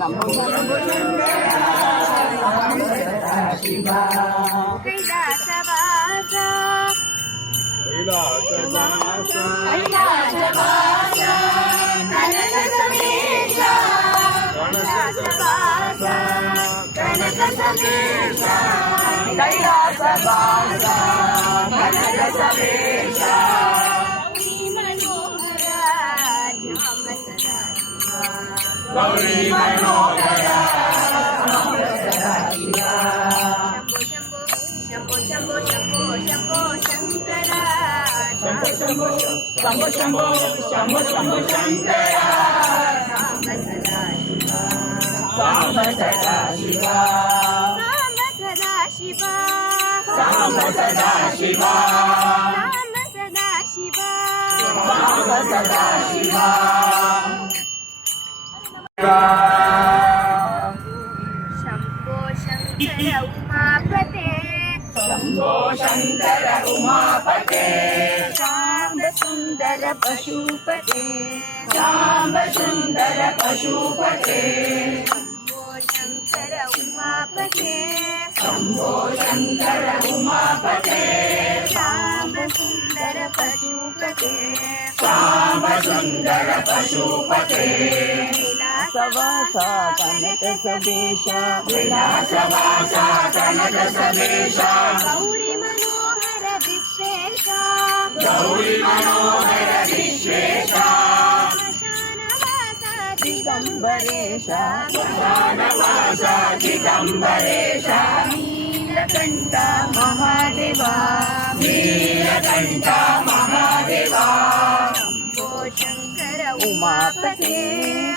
शंभो शंभो शिवा कैलासवासा कैलासवासा कैलासवासा कनक समेशा कैलासवासा कनक समेशा कैलासवासा कनक समेशा गौरी मनोहरा सदा शिवा शंभो शंभो शंभो शंभो शंकरा शंभो शंभो शंभो शंभो शंभो शंभो शंकरा सांब सदा शिवा सांब सदा शिवा सांब सदा शिवा सांब सदा शिवा सांब सदा शिवा शंभो शंकर उमापते शंभो शंकर उमापते शांब सुंदर पशुपते शांब सुंदर पशुपते शंभो शंकर उमापते शंभो शंकर उमापते शांब सुंदर पशुपते शांब सुंदर पशुपते विलासवासा कनक सवेशा विलासवासा कनक सवेशा गौरी मनोहर विश्वेशा गौरी मनोहर विश्वेशा श्मशानवासा दिगंबरेशा श्मशानवासा दिगंबरेशा नीलकंठ महादेवा नीलकंठ महादेवा शंभो शंकर उमापते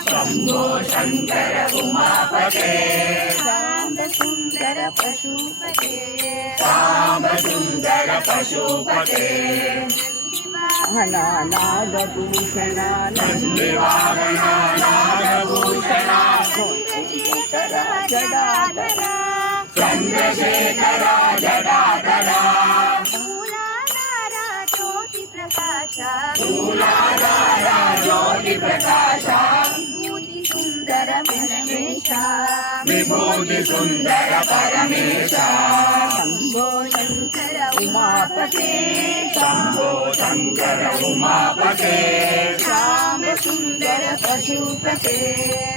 शंभो शंकर उमापते शांब सुंदर पशुपते शांब सुंदर पशुपते नागभूषण नंदिवाहन नागभूषण चंद्रशेखर जडाधरा चंद्रशेखर जडाधरा मूलाधारा ज्योति प्रकाशा मूलाधारा ज्योति प्रकाशा विभूति सुंदर परमेशा विभूति सुंदर परमेशा शंभो शंकर उमापते शंभो शंकर उमापते श्याम सुंदर पशुपते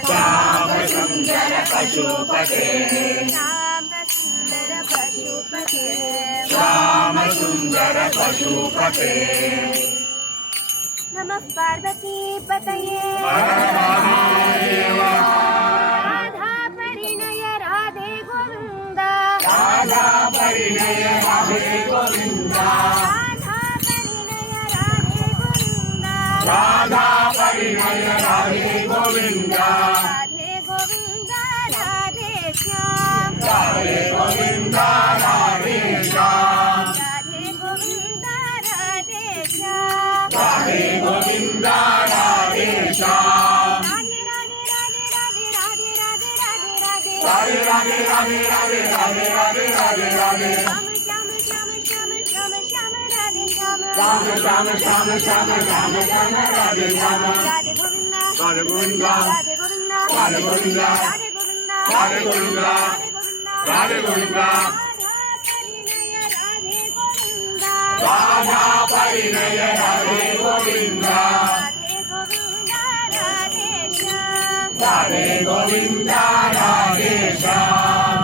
श्याम सुंदर पशुपते श्याम सुंदर पशुपते श्याम सुंदर पशुपते नमः पार्वती पतये राधा परिणय राधे गोविंदा राधा परिणय राधे गोविंदा राधा परिणय राधे गोविंदा राधा परिणय राधे गोविंदा राधे गोविंदा राधे श्याम राधे गोविंदा राधे श्याम राधे गोविंदा राधे श्याम राधे गोविंदा राधे श्याम राधे राधे राधे राधे राधे राधे राधे राधे राधे राधे राधे राधे श्याम श्याम श्याम श्याम श्याम राधे श्याम श्याम श्याम श्याम श्याम श्याम श्याम राधे श्याम राधे गोविंदा राधे गोविंदा राधे गोविंदा राधे गोविंदा राधे गोविंदा राधे गोविंदा राधा परिणय राधे गोविंदा राधे गोविंदा राधे श्याम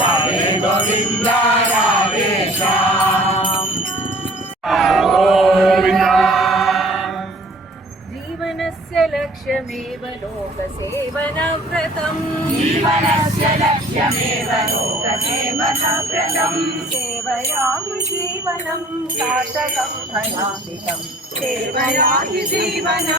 राधे गोविंदा राधे श्याम गोविंदा जीवनस्य लक्ष्यमेव लोकसेवनव्रतम् जीवनस्य लक्ष्यमेव लोकसेवनव्रतम् सेवया हि जीवनं सार्थकं फलान्वितं सेवया हि जीवनम्